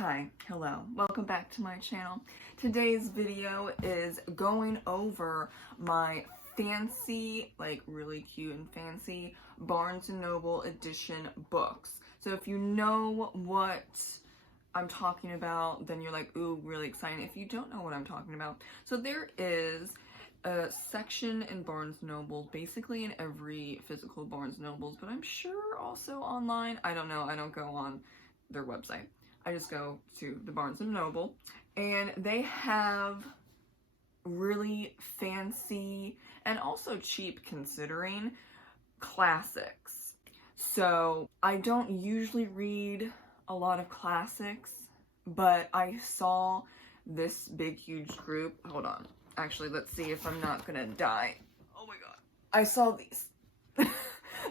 Hi, hello, welcome back to my channel. Today's video is going over my fancy, like really cute and fancy Barnes & Noble edition books. So if you know what I'm talking about, then you're like, ooh, really exciting. If you don't know what I'm talking about, so there is a section in Barnes & Noble, basically in every physical Barnes & Nobles, but I'm sure also online. I don't know, I don't go on their website. I just go to the Barnes & Noble, and they have really fancy and also cheap considering classics. So I don't usually read a lot of classics, but I saw this big huge group. Hold on. Actually, let's see if I'm not gonna die. Oh my god. I saw these.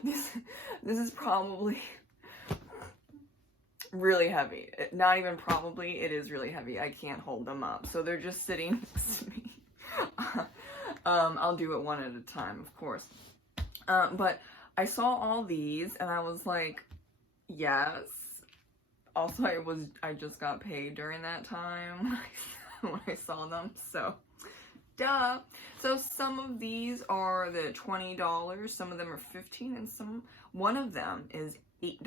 This is probably really heavy. Not even probably, it is really heavy. I can't hold them up. So they're just sitting next to me. I'll do it one at a time, of course. But I saw all these and I was like, yes. Also, I just got paid during that time when I saw them, so duh. So some of these are the $20, some of them are $15, and one of them is $8.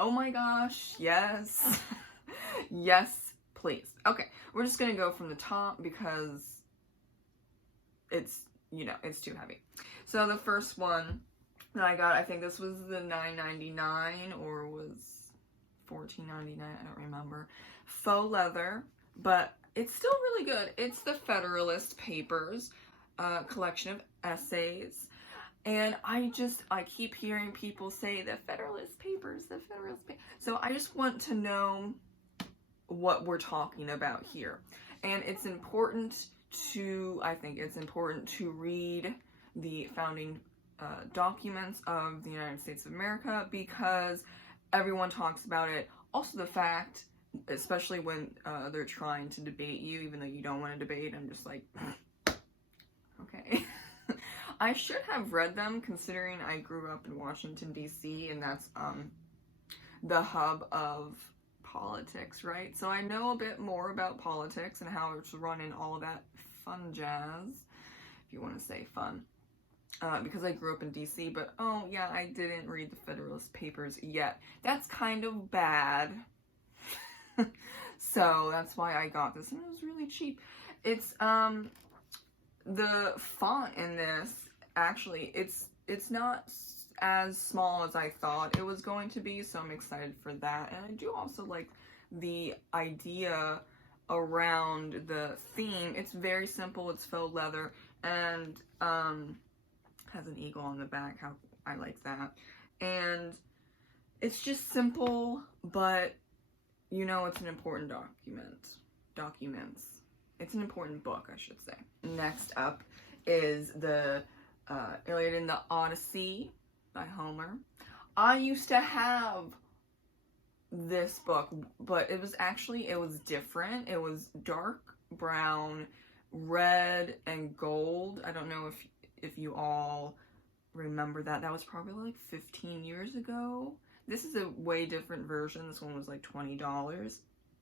Oh my gosh, yes. Yes, please. Okay, we're just gonna go from the top because it's, you know, it's too heavy. So the first one that I got, I think this was the $9.99 or was $14.99, I don't remember. Faux leather, but it's still really good. It's the Federalist Papers, collection of essays. And I keep hearing people say the Federalist Papers, the Federalist Papers. So I just want to know what we're talking about here. And it's important I think it's important to read the founding documents of the United States of America because everyone talks about it. Also the fact, especially when they're trying to debate you, even though you don't want to debate, I'm just like, okay. I should have read them considering I grew up in Washington, D.C., and that's the hub of politics, right? So I know a bit more about politics and how it's run and all of that fun jazz, if you want to say fun, because I grew up in D.C., but oh yeah, I didn't read the Federalist Papers yet. That's kind of bad. So that's why I got this, and it was really cheap. It's, the font in this, actually, it's not as small as I thought it was going to be, so I'm excited for that. And I do also like the idea around the theme. It's very simple, it's faux leather, and has an eagle on the back. How I like that. And it's just simple, but you know it's an important documents. It's an important book, I should say. Next up is the Iliad and the Odyssey by Homer. I used to have this book, but it was different. It was dark brown, red, and gold. I don't know if you all remember that. That was probably like 15 years ago. This is a way different version. This one was like $20.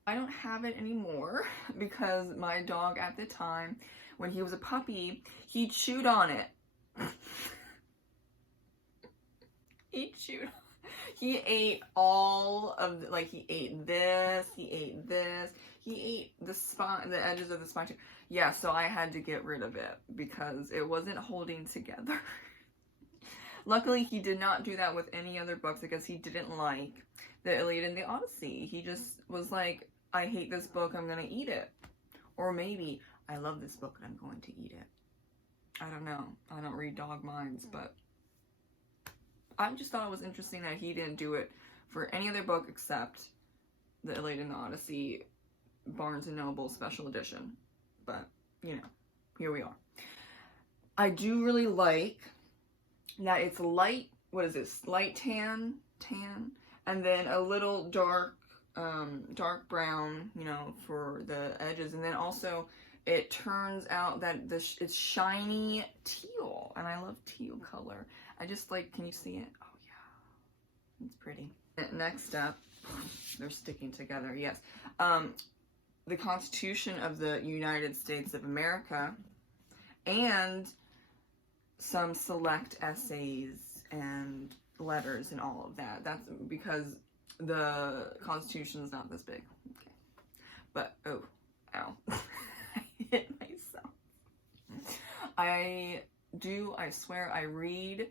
I don't have it anymore because my dog at the time, when he was a puppy, he chewed on it. He ate all of he ate this, he ate the edges of the spine too. Yeah, so I had to get rid of it because it wasn't holding together. Luckily, he did not do that with any other books because he didn't like the Iliad and the Odyssey. He just was like, I hate this book, I'm gonna eat it. Or maybe, I love this book and I'm going to eat it. I don't know. I don't read dog minds, but I just thought it was interesting that he didn't do it for any other book except the Iliad and the Odyssey Barnes & Noble special edition. But, you know, here we are. I do really like that it's light, what is this? Light tan, and then a little dark brown, you know, for the edges, and then also it turns out that it's shiny teal, and I love teal color. I just like, can you see it? Oh yeah, it's pretty. Next up they're sticking together, yes. The Constitution of the United States of America, and some select essays and letters and all of that. That's because the Constitution is not this big. Okay. But, oh, ow. I hit myself. I swear, I read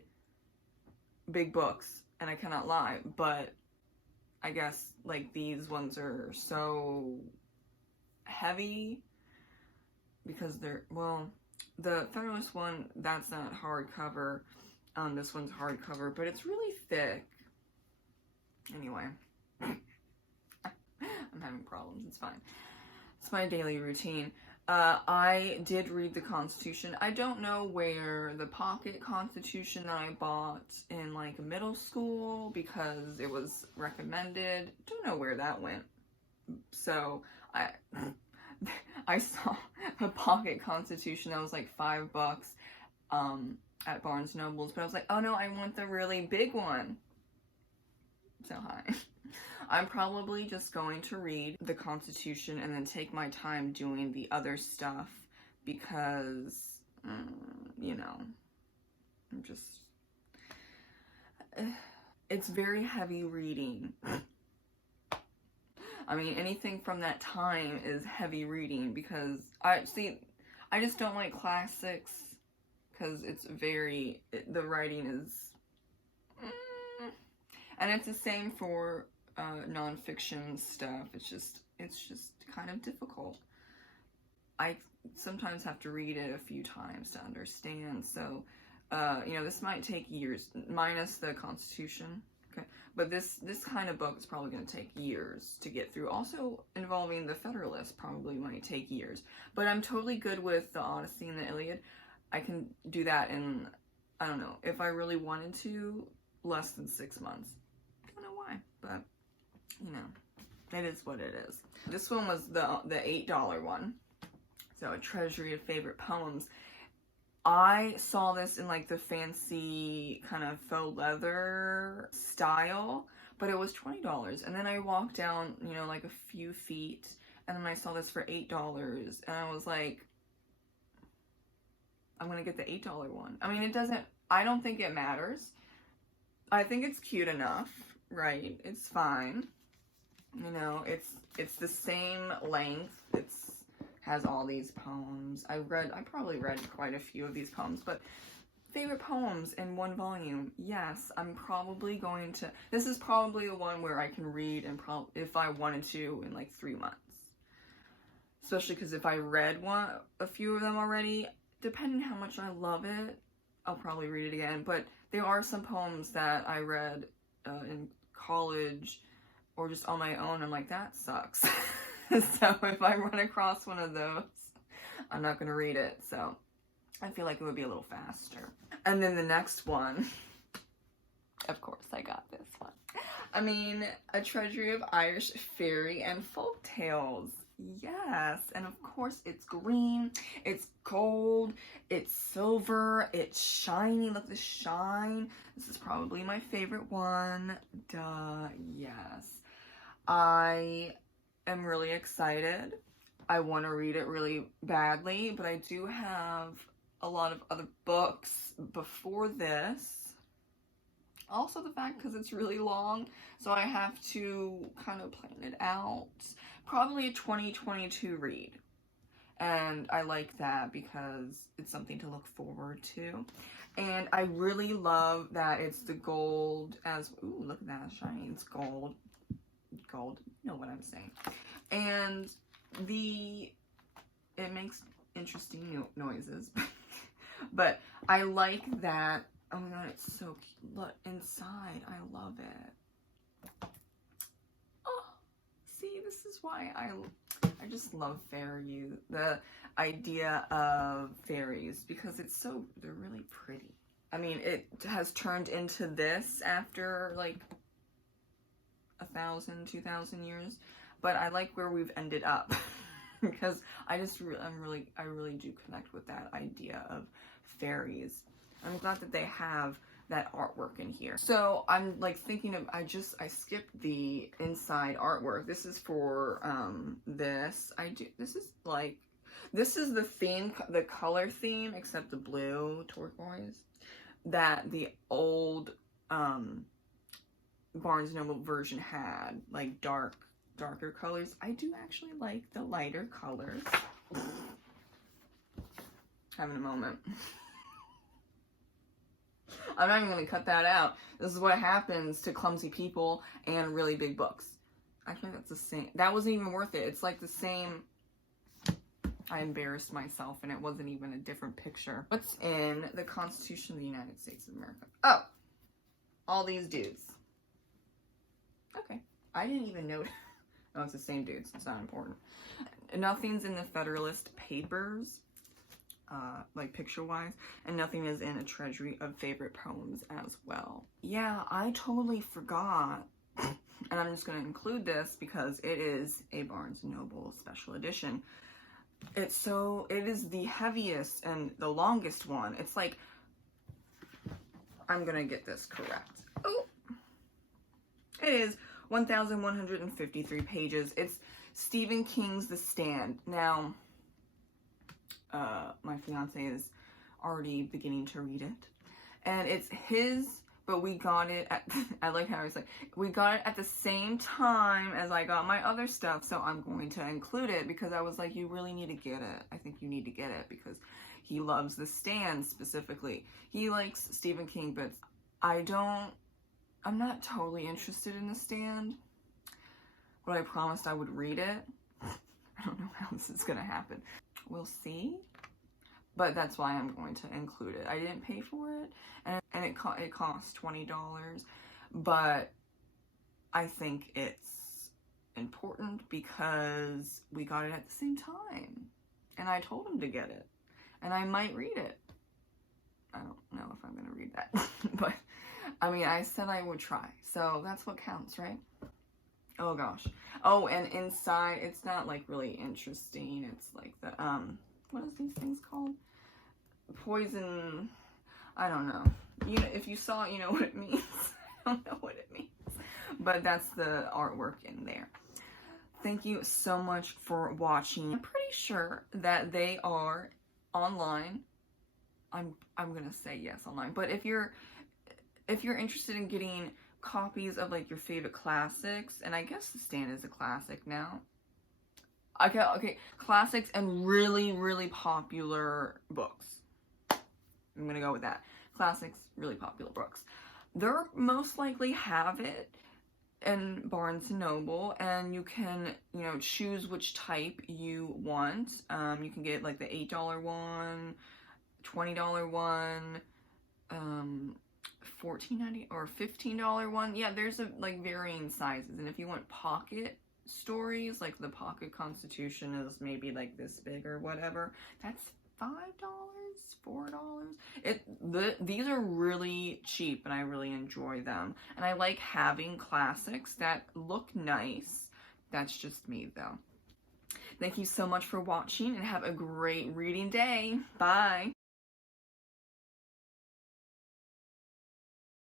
big books, and I cannot lie, but I guess, like, these ones are so heavy because they're, well, the Federalist one, that's not hardcover. This one's hardcover, but it's really thick. Anyway, I'm having problems. It's fine. It's my daily routine. I did read the Constitution. I don't know where the pocket Constitution that I bought in like middle school, because it was recommended, don't know where that went. So I saw a pocket Constitution that was like $5 at Barnes & Noble's, but I was like, oh no, I want the really big one. So hi. I'm probably just going to read the Constitution and then take my time doing the other stuff because, you know, I'm just, it's very heavy reading. I mean, anything from that time is heavy reading because I just don't like classics because it's very, the writing is, and it's the same for nonfiction stuff. It's just kind of difficult. I sometimes have to read it a few times to understand. So, you know, this might take years, minus the Constitution. Okay, but this kind of book is probably going to take years to get through. Also, involving the Federalist probably might take years. But I'm totally good with the Odyssey and the Iliad. I can do that in, I don't know, if I really wanted to, less than 6 months. I don't know why, but you know, it is what it is. This one was the $8 one. So, a treasury of favorite poems. I saw this in like the fancy kind of faux leather style, but it was $20. And then I walked down, you know, like a few feet, and then I saw this for $8, and I was like, I'm gonna get the $8 one. I mean, it doesn't, I don't think it matters. I think it's cute enough, right? It's fine. You know, it's the same length. Has all these poems. I probably read quite a few of these poems, but favorite poems in one volume. Yes, I'm probably going to, this is probably the one where I can read and if I wanted to in like 3 months. Especially because if I read a few of them already, depending how much I love it, I'll probably read it again. But there are some poems that I read in college or just on my own. I'm like, that sucks. So if I run across one of those, I'm not going to read it. So I feel like it would be a little faster. And then the next one, of course, I got this one. I mean, A Treasury of Irish Fairy and Folk Tales. Yes, and of course it's green, it's gold, it's silver, it's shiny. Look at the shine. This is probably my favorite one. Duh, yes. I am really excited. I want to read it really badly, but I do have a lot of other books before this. Also the fact because it's really long, so I have to kind of plan it out. Probably a 2022 read. And I like that because it's something to look forward to. And I really love that it's the gold as, ooh, look at that, shiny, it's gold. Gold, you know what I'm saying. And it makes interesting noises. But I like that. Oh my god, it's so cute. Look inside, I love it. Oh, see, this is why I just love fairies. The idea of fairies, because they're really pretty. I mean, it has turned into this after like 1,000, 2,000 years, but I like where we've ended up because I really do connect with that idea of fairies. I'm glad that they have that artwork in here. So I'm like thinking of, I skipped the inside artwork. This is for this. This is the theme, the color theme, except the blue turquoise that the old Barnes & Noble version had, like darker colors. I do actually like the lighter colors. Having a moment. I'm not even going to cut that out. This is what happens to clumsy people and really big books. I think that's the same. That wasn't even worth it. It's like the same. I embarrassed myself and it wasn't even a different picture. What's in the Constitution of the United States of America? Oh, all these dudes. Okay. I didn't even know. No, it's the same dudes. It's not important. Nothing's in the Federalist Papers. Like picture-wise, and nothing is in a treasury of favorite poems as well. Yeah, I totally forgot, and I'm just going to include this because it is a Barnes & Noble special edition. It is the heaviest and the longest one. It's like, I'm going to get this correct. Oh, it is 1,153 pages. It's Stephen King's The Stand. Now, my fiance is already beginning to read it, and it's his, but we got it at, I like how I was like, we got it at the same time as I got my other stuff, so I'm going to include it because I was like, you really need to get it. I think you need to get it because he loves The Stand specifically. He likes Stephen King, but I'm not totally interested in The Stand, but I promised I would read it. I don't know how this is gonna happen. We'll see, but that's why I'm going to include it. I didn't pay for it, and it cost $20, but I think it's important because we got it at the same time, and I told him to get it, and I might read it. I don't know if I'm going to read that, but I mean, I said I would try, so that's what counts, right? Oh gosh. Oh, and inside, it's not like really interesting. It's like the, what is these things called? Poison, I don't know. You know, if you saw it, you know what it means. I don't know what it means. But that's the artwork in there. Thank you so much for watching. I'm pretty sure that they are online. I'm gonna say yes, online. But if you're interested in getting copies of like your favorite classics, and I guess The Stand is a classic now. Okay, classics and really, really popular books. I'm gonna go with that. Classics, really popular books. They're most likely have it in Barnes & Noble, and you can, you know, choose which type you want. You can get like the $8 one, $20 one, $14.90 or $15 one. Yeah, there's like varying sizes, and if you want pocket stories, like the pocket Constitution is maybe like this big or whatever, that's $5, $4. These are really cheap, and I really enjoy them, and I like having classics that look nice. That's just me though. Thank you so much for watching, and have a great reading day. Bye.